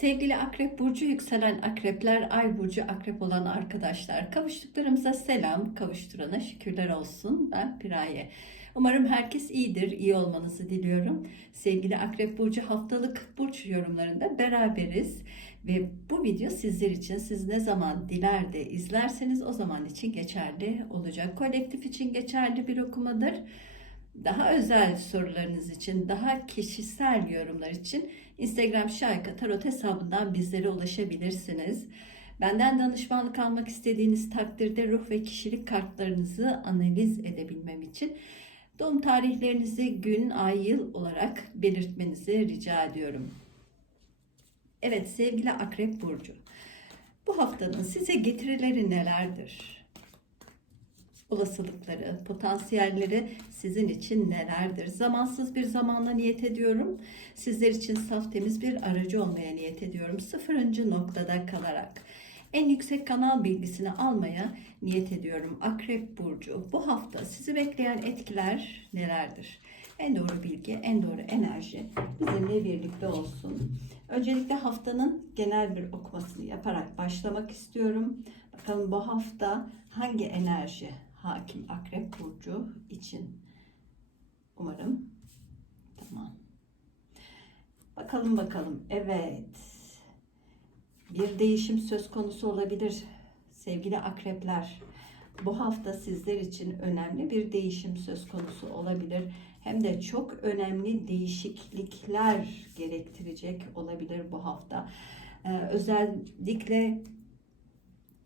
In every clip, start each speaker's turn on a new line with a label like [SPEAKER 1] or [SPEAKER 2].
[SPEAKER 1] Sevgili Akrep Burcu yükselen akrepler, Ay Burcu akrep olan arkadaşlar. Kavuştuklarımıza selam, kavuşturana şükürler olsun. Ben Piraye. Umarım herkes iyidir, iyi olmanızı diliyorum. Sevgili Akrep Burcu haftalık burç yorumlarında beraberiz. Ve bu video sizler için, siz ne zaman diler de izlerseniz o zaman için geçerli olacak. Kolektif için geçerli bir okumadır. Daha özel sorularınız için, daha kişisel yorumlar için Instagram Şarkı Tarot hesabından bizlere ulaşabilirsiniz. Benden danışmanlık almak istediğiniz takdirde ruh ve kişilik kartlarınızı analiz edebilmem için doğum tarihlerinizi gün, ay, yıl olarak belirtmenizi rica ediyorum. Evet sevgili Akrep Burcu, bu haftanın size getirileri nelerdir? Olasılıkları, potansiyelleri sizin için nelerdir? Zamansız bir zamanla niyet ediyorum. Sizler için saf temiz bir aracı olmaya niyet ediyorum. Sıfırıncı noktada kalarak. En yüksek kanal bilgisini almaya niyet ediyorum. Akrep Burcu. Bu hafta sizi bekleyen etkiler nelerdir? En doğru bilgi, en doğru enerji bizimle birlikte olsun. Öncelikle haftanın genel bir okumasını yaparak başlamak istiyorum. Bakalım bu hafta hangi enerji hakim akrep burcu için. Umarım. Tamam. Bakalım bakalım. Evet. Bir değişim söz konusu olabilir sevgili akrepler. Bu hafta sizler için önemli bir değişim söz konusu olabilir. Hem de çok önemli değişiklikler gerektirecek olabilir bu hafta. Ee, özellikle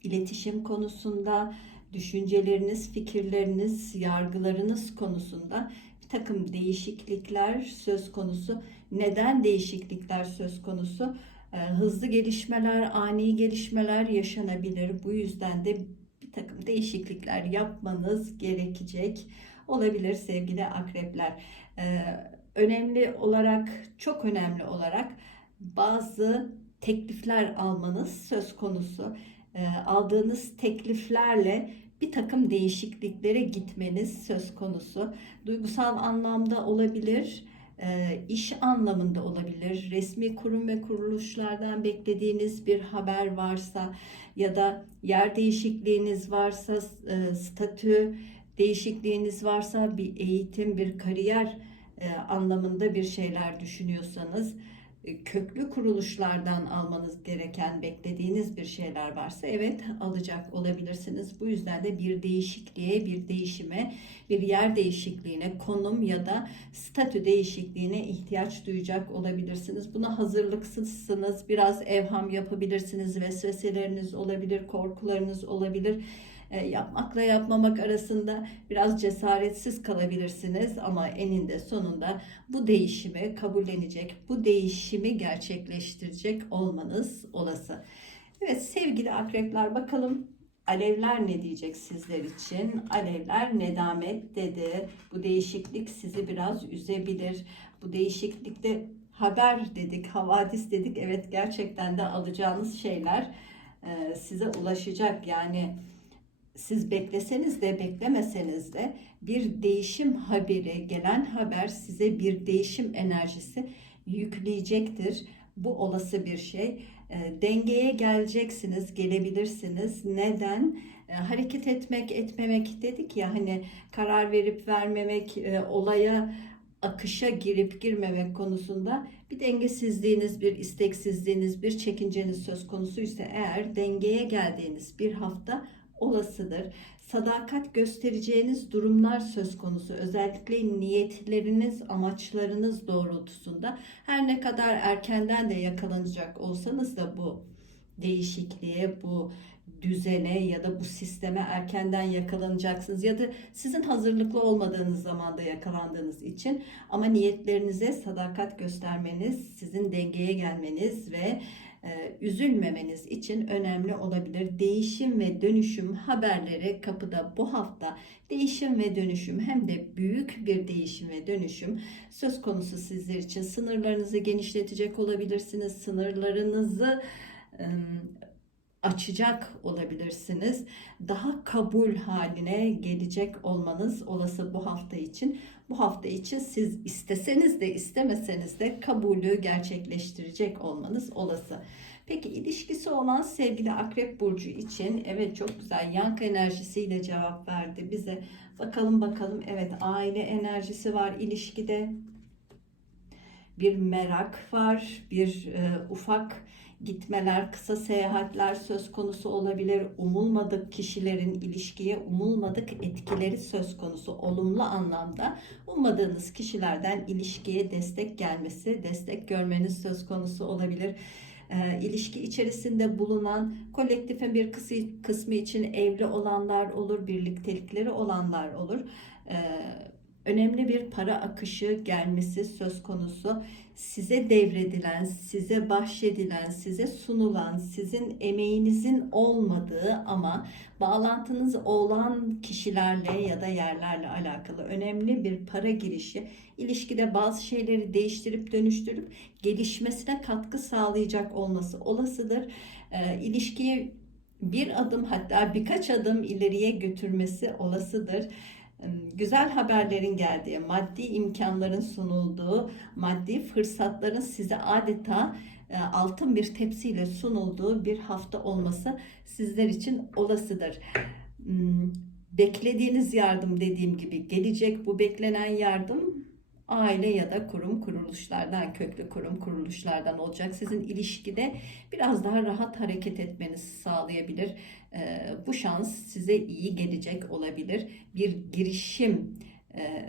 [SPEAKER 1] iletişim konusunda, düşünceleriniz, fikirleriniz, yargılarınız konusunda bir takım değişiklikler söz konusu. Neden değişiklikler söz konusu? Ee, hızlı gelişmeler, ani gelişmeler yaşanabilir. Bu yüzden de bir takım değişiklikler yapmanız gerekecek olabilir sevgili akrepler. Ee, önemli olarak, çok önemli olarak bazı teklifler almanız söz konusu. Ee, aldığınız tekliflerle bir takım değişikliklere gitmeniz söz konusu. Duygusal anlamda olabilir, e, iş anlamında olabilir, resmi kurum ve kuruluşlardan beklediğiniz bir haber varsa ya da yer değişikliğiniz varsa, e, statü değişikliğiniz varsa, bir eğitim, bir kariyer e, anlamında bir şeyler düşünüyorsanız e, köklü kuruluşlardan almanız gereken beklediğiniz bir şeyler varsa evet alacak olabilirsiniz. Bu yüzden de bir değişikliğe, bir değişime, bir yer değişikliğine, konum ya da statü değişikliğine ihtiyaç duyacak olabilirsiniz. Buna hazırlıksızsınız. Biraz evham yapabilirsiniz. Vesveseleriniz olabilir, korkularınız olabilir e, yapmakla yapmamak arasında biraz cesaretsiz kalabilirsiniz ama eninde sonunda bu değişimi kabullenecek, bu değişimi gerçekleştirecek olmanız olası. Evet sevgili akrepler bakalım Alevler ne diyecek sizler için? Alevler nedamet dedi. Bu değişiklik sizi biraz üzebilir. Bu değişiklikte haber dedik, havadis dedik. Evet gerçekten de alacağınız şeyler e, size ulaşacak. Yani siz bekleseniz de beklemeseniz de bir değişim haberi, gelen haber size bir değişim enerjisi yükleyecektir. Bu olası bir şey. E, dengeye geleceksiniz, gelebilirsiniz. Neden? E, hareket etmek, etmemek dedik ya hani karar verip vermemek, e, olaya akışa girip girmemek konusunda bir dengesizliğiniz, bir isteksizliğiniz, bir çekinceniz söz konusuysa eğer dengeye geldiğiniz bir hafta olasıdır. Sadakat göstereceğiniz durumlar söz konusu. Özellikle niyetleriniz, amaçlarınız doğrultusunda her ne kadar erkenden de yakalanacak olsanız da bu değişikliğe, bu düzene ya da bu sisteme erkenden yakalanacaksınız ya da sizin hazırlıklı olmadığınız zamanda yakalandığınız için ama niyetlerinize sadakat göstermeniz, sizin dengeye gelmeniz ve üzülmemeniz için önemli olabilir. Değişim ve dönüşüm haberleri kapıda bu hafta değişim ve dönüşüm hem de büyük bir değişim ve dönüşüm söz konusu sizler için. Sınırlarınızı genişletecek olabilirsiniz. Sınırlarınızı açacak olabilirsiniz. Daha kabul haline gelecek olmanız olası bu hafta için. Bu hafta için siz isteseniz de istemeseniz de kabulü gerçekleştirecek olmanız olası. Peki ilişkisi olan sevgili Akrep Burcu için evet çok güzel yankı enerjisiyle cevap verdi bize. Bakalım bakalım evet aile enerjisi var ilişkide. Bir merak var, bir e, ufak gitmeler, kısa seyahatler söz konusu olabilir. Umulmadık kişilerin ilişkiye umulmadık etkileri söz konusu. Olumlu anlamda ummadığınız kişilerden ilişkiye destek gelmesi, destek görmeniz söz konusu olabilir. E, ilişki içerisinde bulunan kolektifin bir kısmı, için evli olanlar olur, birliktelikleri olanlar olur. Önemli bir para akışı gelmesi söz konusu. Size devredilen, size bahşedilen, size sunulan, sizin emeğinizin olmadığı ama bağlantınız olan kişilerle ya da yerlerle alakalı önemli bir para girişi ilişkide bazı şeyleri değiştirip dönüştürüp gelişmesine katkı sağlayacak olması olasıdır. E, ilişkiyi bir adım hatta birkaç adım ileriye götürmesi olasıdır güzel haberlerin geldiği, maddi imkanların sunulduğu, maddi fırsatların size adeta e, altın bir tepsiyle sunulduğu bir hafta olması sizler için olasıdır. Beklediğiniz yardım dediğim gibi gelecek. Bu beklenen yardım aile ya da kurum kuruluşlardan, köklü kurum kuruluşlardan olacak. Sizin ilişkide biraz daha rahat hareket etmenizi sağlayabilir. Ee, bu şans size iyi gelecek olabilir. Bir girişim e,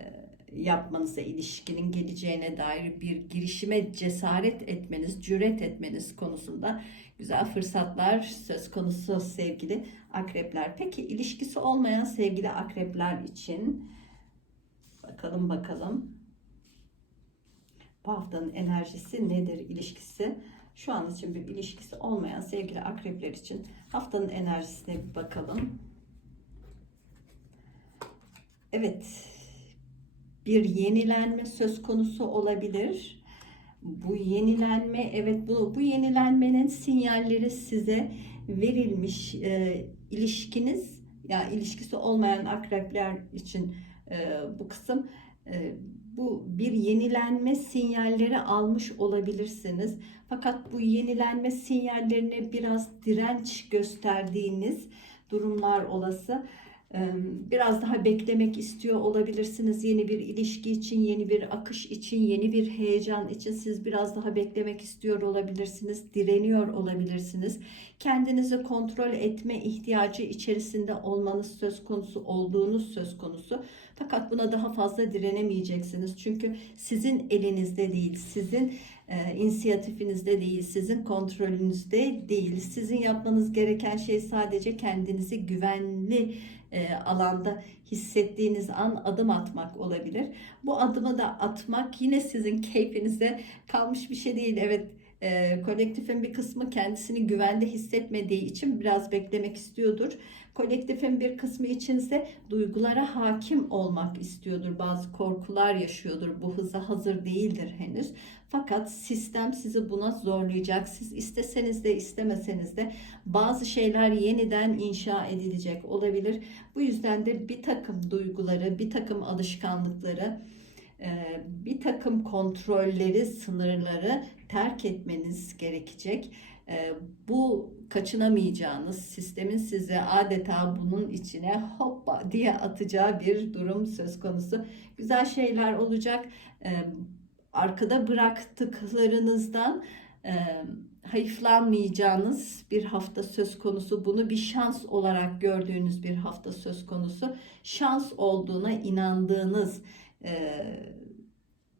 [SPEAKER 1] yapmanıza, ilişkinin geleceğine dair bir girişime cesaret etmeniz, cüret etmeniz konusunda güzel fırsatlar söz konusu sevgili akrepler. Peki ilişkisi olmayan sevgili akrepler için bakalım bakalım bu haftanın enerjisi nedir ilişkisi? Şu an için bir ilişkisi olmayan sevgili akrepler için haftanın enerjisine bir bakalım. Evet, bir yenilenme söz konusu olabilir. Bu yenilenme, evet bu, bu yenilenmenin sinyalleri size verilmiş e, ilişkiniz, ya yani ilişkisi olmayan akrepler için e, bu kısım e, bu bir yenilenme sinyalleri almış olabilirsiniz. Fakat bu yenilenme sinyallerine biraz direnç gösterdiğiniz durumlar olası. Biraz daha beklemek istiyor olabilirsiniz. Yeni bir ilişki için, yeni bir akış için, yeni bir heyecan için siz biraz daha beklemek istiyor olabilirsiniz. Direniyor olabilirsiniz. Kendinizi kontrol etme ihtiyacı içerisinde olmanız söz konusu, olduğunuz söz konusu. Fakat buna daha fazla direnemeyeceksiniz. Çünkü sizin elinizde değil, sizin e, inisiyatifinizde değil, sizin kontrolünüzde değil. Sizin yapmanız gereken şey sadece kendinizi güvenli e, alanda hissettiğiniz an adım atmak olabilir. Bu adımı da atmak yine sizin keyfinize kalmış bir şey değil. Evet e, kolektifin bir kısmı kendisini güvende hissetmediği için biraz beklemek istiyordur. Kolektifin bir kısmı içinse duygulara hakim olmak istiyordur. Bazı korkular yaşıyordur. Bu hıza hazır değildir henüz. Fakat sistem sizi buna zorlayacak. Siz isteseniz de istemeseniz de bazı şeyler yeniden inşa edilecek olabilir. Bu yüzden de bir takım duyguları, bir takım alışkanlıkları, bir takım kontrolleri, sınırları terk etmeniz gerekecek. E, bu kaçınamayacağınız sistemin size adeta bunun içine hoppa diye atacağı bir durum söz konusu. Güzel şeyler olacak. E, arkada bıraktıklarınızdan hayıflanmayacağınız bir hafta söz konusu. Bunu bir şans olarak gördüğünüz bir hafta söz konusu. Şans olduğuna inandığınız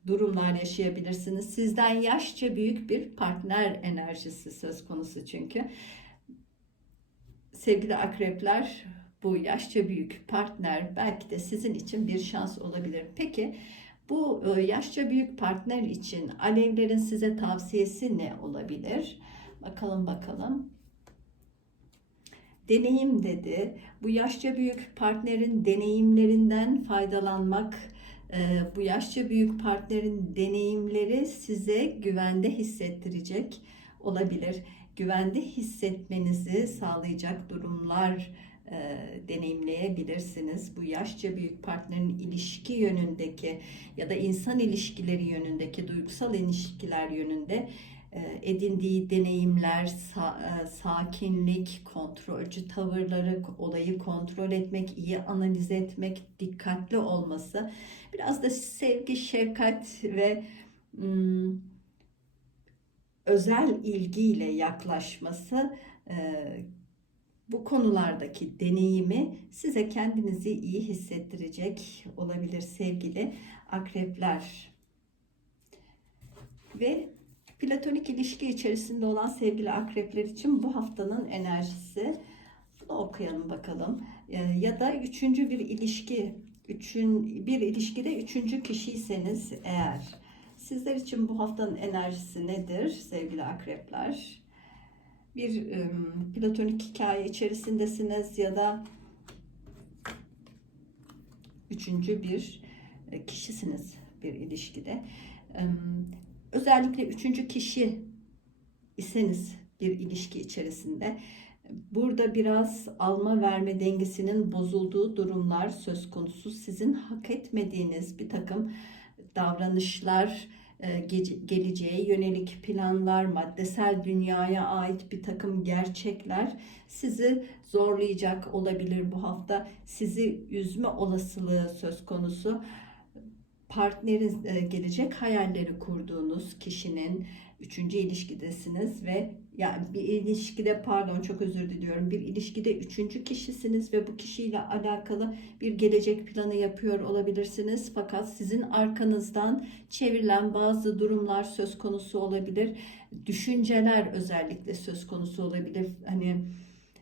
[SPEAKER 1] durumlar yaşayabilirsiniz. Sizden yaşça büyük bir partner enerjisi söz konusu çünkü. Sevgili akrepler bu yaşça büyük partner belki de sizin için bir şans olabilir. Peki bu e, yaşça büyük partner için alevlerin size tavsiyesi ne olabilir? Bakalım bakalım. Deneyim dedi. Bu yaşça büyük partnerin deneyimlerinden faydalanmak bu yaşça büyük partnerin deneyimleri size güvende hissettirecek olabilir. Güvende hissetmenizi sağlayacak durumlar e, deneyimleyebilirsiniz. Bu yaşça büyük partnerin ilişki yönündeki ya da insan ilişkileri yönündeki, duygusal ilişkiler yönünde edindiği deneyimler, e, sakinlik, kontrolcü tavırları, olayı kontrol etmek, iyi analiz etmek, dikkatli olması, biraz da sevgi, şefkat ve mm, özel ilgiyle yaklaşması e, bu konulardaki deneyimi size kendinizi iyi hissettirecek olabilir sevgili akrepler. Ve platonik ilişki içerisinde olan sevgili akrepler için bu haftanın enerjisi bunu okuyalım bakalım. Ee, Ya da üçüncü bir ilişki, üçün, bir ilişkide üçüncü kişiyseniz eğer sizler için bu haftanın enerjisi nedir sevgili akrepler? Bir ım, platonik hikaye içerisindesiniz ya da üçüncü bir e, kişisiniz bir ilişkide. Özellikle üçüncü kişi iseniz bir ilişki içerisinde burada biraz alma verme dengesinin bozulduğu durumlar söz konusu. Sizin hak etmediğiniz bir takım davranışlar, e, geleceğe yönelik planlar, maddesel dünyaya ait bir takım gerçekler sizi zorlayacak olabilir bu hafta. Sizi üzme olasılığı söz konusu partnerin e, gelecek hayalleri kurduğunuz kişinin üçüncü ilişkidesiniz ve yani bir ilişkide pardon çok özür diliyorum bir ilişkide üçüncü kişisiniz ve bu kişiyle alakalı bir gelecek planı yapıyor olabilirsiniz. Fakat sizin arkanızdan çevrilen bazı durumlar söz konusu olabilir. Düşünceler özellikle söz konusu olabilir. Hani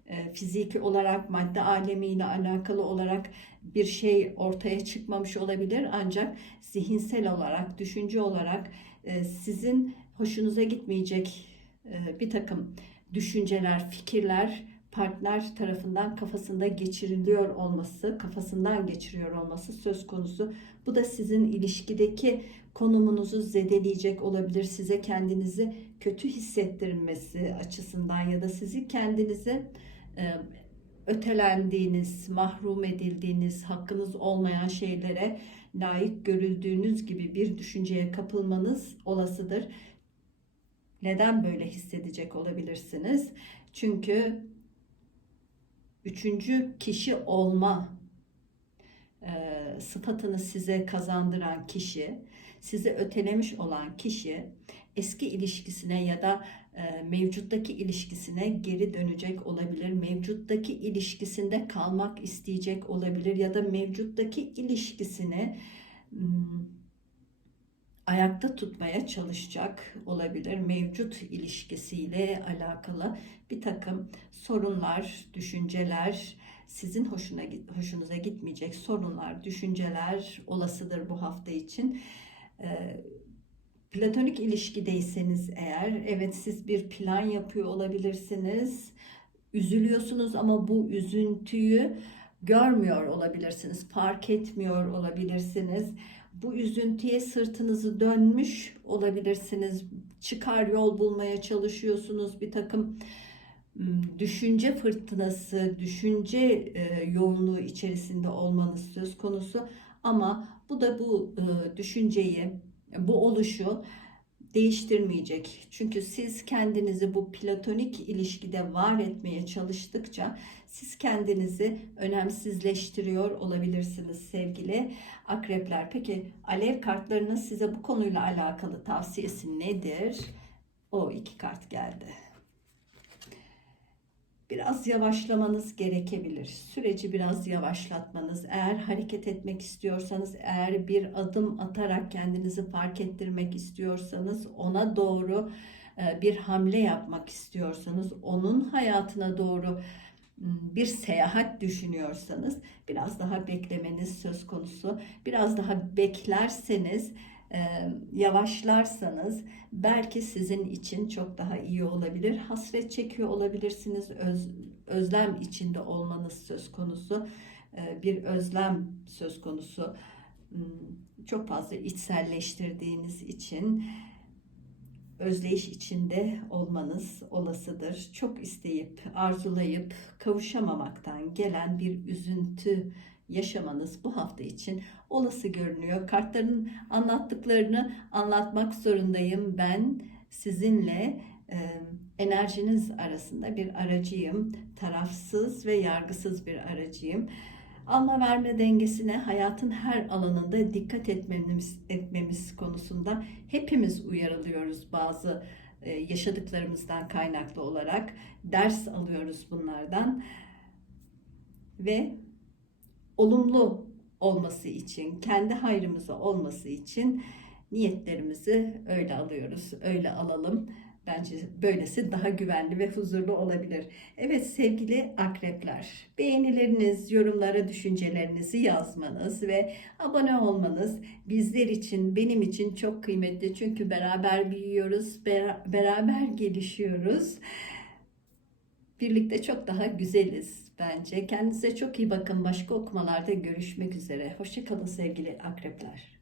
[SPEAKER 1] e, fiziki olarak madde alemiyle alakalı olarak bir şey ortaya çıkmamış olabilir ancak zihinsel olarak, düşünce olarak e, sizin hoşunuza gitmeyecek e, bir takım düşünceler, fikirler partner tarafından kafasında geçiriliyor olması, kafasından geçiriyor olması söz konusu. Bu da sizin ilişkideki konumunuzu zedeleyecek olabilir. Size kendinizi kötü hissettirmesi açısından ya da sizi kendinizi e, ötelendiğiniz, mahrum edildiğiniz, hakkınız olmayan şeylere layık görüldüğünüz gibi bir düşünceye kapılmanız olasıdır. Neden böyle hissedecek olabilirsiniz? Çünkü üçüncü kişi olma e, sıfatını size kazandıran kişi, sizi ötelemiş olan kişi eski ilişkisine ya da e, mevcuttaki ilişkisine geri dönecek olabilir. Mevcuttaki ilişkisinde kalmak isteyecek olabilir ya da mevcuttaki ilişkisini ayakta tutmaya çalışacak olabilir. Mevcut ilişkisiyle alakalı bir takım sorunlar, düşünceler, sizin hoşuna hoşunuza gitmeyecek sorunlar, düşünceler olasıdır bu hafta için. Ee, platonik ilişkideyseniz eğer evet siz bir plan yapıyor olabilirsiniz. Üzülüyorsunuz ama bu üzüntüyü görmüyor olabilirsiniz. Fark etmiyor olabilirsiniz. Bu üzüntüye sırtınızı dönmüş olabilirsiniz. Çıkar yol bulmaya çalışıyorsunuz. Bir takım düşünce fırtınası, düşünce yoğunluğu içerisinde olmanız söz konusu. Ama bu da bu düşünceyi, bu oluşu değiştirmeyecek. Çünkü siz kendinizi bu platonik ilişkide var etmeye çalıştıkça siz kendinizi önemsizleştiriyor olabilirsiniz sevgili akrepler. Peki alev kartlarının size bu konuyla alakalı tavsiyesi nedir? O iki kart geldi. Biraz yavaşlamanız gerekebilir. Süreci biraz yavaşlatmanız. Eğer hareket etmek istiyorsanız, eğer bir adım atarak kendinizi fark ettirmek istiyorsanız, ona doğru e, bir hamle yapmak istiyorsanız, onun hayatına doğru bir seyahat düşünüyorsanız biraz daha beklemeniz söz konusu. Biraz daha beklerseniz yavaşlarsanız belki sizin için çok daha iyi olabilir. Hasret çekiyor olabilirsiniz. Öz, özlem içinde olmanız söz konusu. E, bir özlem söz konusu. Hmm, Çok fazla içselleştirdiğiniz için özdeyiş içinde olmanız olasıdır. Çok isteyip, arzulayıp kavuşamamaktan gelen bir üzüntü yaşamanız bu hafta için olası görünüyor. Kartların anlattıklarını anlatmak zorundayım. Ben sizinle e, enerjiniz arasında bir aracıyım. Tarafsız ve yargısız bir aracıyım. Alma verme dengesine hayatın her alanında dikkat etmemiz, etmemiz konusunda hepimiz uyarılıyoruz bazı e, yaşadıklarımızdan kaynaklı olarak. Ders alıyoruz bunlardan ve olumlu olması için, kendi hayrımıza olması için niyetlerimizi öyle alıyoruz, öyle alalım. Bence böylesi daha güvenli ve huzurlu olabilir. Evet sevgili akrepler, beğenileriniz, yorumlara düşüncelerinizi yazmanız ve abone olmanız bizler için, benim için çok kıymetli. Çünkü beraber büyüyoruz, bera- beraber gelişiyoruz. Birlikte çok daha güzeliz bence. Kendinize çok iyi bakın. Başka okumalarda görüşmek üzere. Hoşçakalın sevgili akrepler.